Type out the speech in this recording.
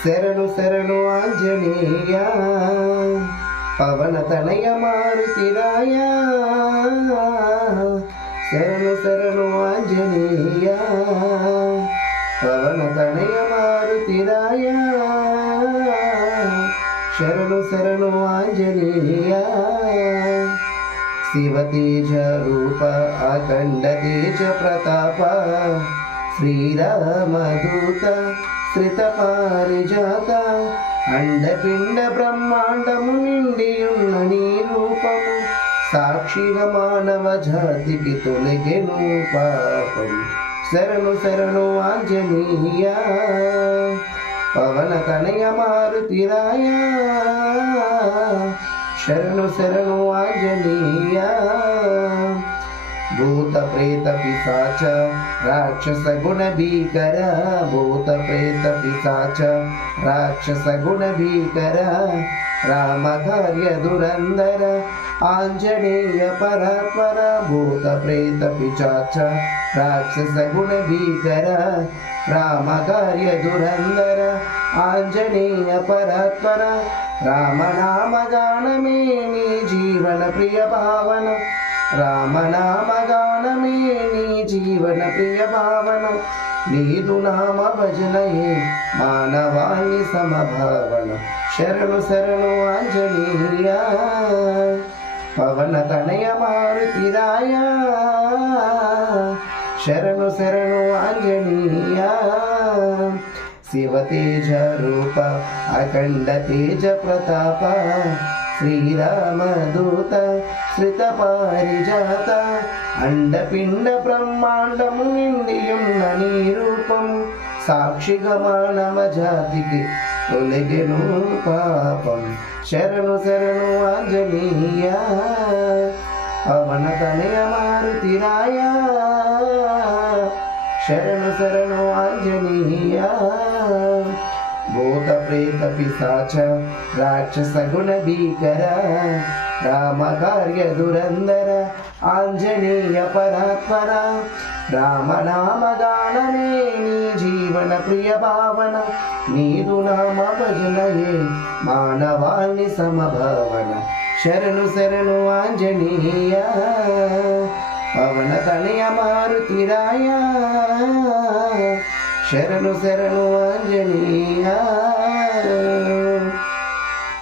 శరణు శరణు ఆంజనేయ పవన తనయ మారుతిరాయ శరణు శరణు ఆంజనేయ పవన తనయ మారుతిరాయ శరణు శరణు ఆంజనేయ శివతేజ రూప అఖండ తేజ ప్రతాప శ్రీరామదూత శ్రిత పారిజాత అండపిండ బ్రహ్మాండము నిండియున్న నీ రూపము. సాక్షిగా మానవ జాతికి తొలగెను పాపం. శరణు శరణు ఆంజనీయ పవన తనయ మారుతిరాయ. శరణు శరణు ఆంజనేయ. భూత ప్రేత పిశాచ రాక్షస గుణ భీకర భూత ప్రేత పిశాచ రాక్షస గుణ భీకర రామ కార్య దురందర ఆంజనేయ పరాత్మర భూత ప్రేత పిశాచ రాక్షస గుణ భీకర రామ కార్య దురందర ఆంజనేయ పరాత్మర పరాత్పర రామనామగానమే నీ జీవన ప్రియ భావన రామనామగానమే నీ జీవన ప్రియ భావన నీదు నామ భజనయే మానవాణి సమభావన. శరణు శరణు ఆంజనేయ పవన తనయ మారుతిరాయ. శరణు శరణు ఆంజనేయ శివతేజ రూప అఖండ తేజ ప్రతాప శ్రీరామదూత శ్రిత పారిజాత అండపిండ బ్రహ్మాండము నిండియున్న నీ రూపం సాక్షిగా మానవ జాతికి తొలగెను పాపం. శరణు శరణు ఆంజనేయ అవనతనయ మారుతిరాయ శరణు శరణు ఆంజనేయ. భూత ప్రేత పిశాచ రాక్షస గుణ భీకర రామ కార్య దురందర ఆంజనేయ పరాత్మర రామ నామ రామనామగానమే నీ జీవన ప్రియ భావన నీదు నామ భజనయే మానవాల్ని సమభావన. శరణు శరణు ఆంజనేయ పవన తనయ మారుతిరాయా. శరణు శరణు ఆంజనేయ.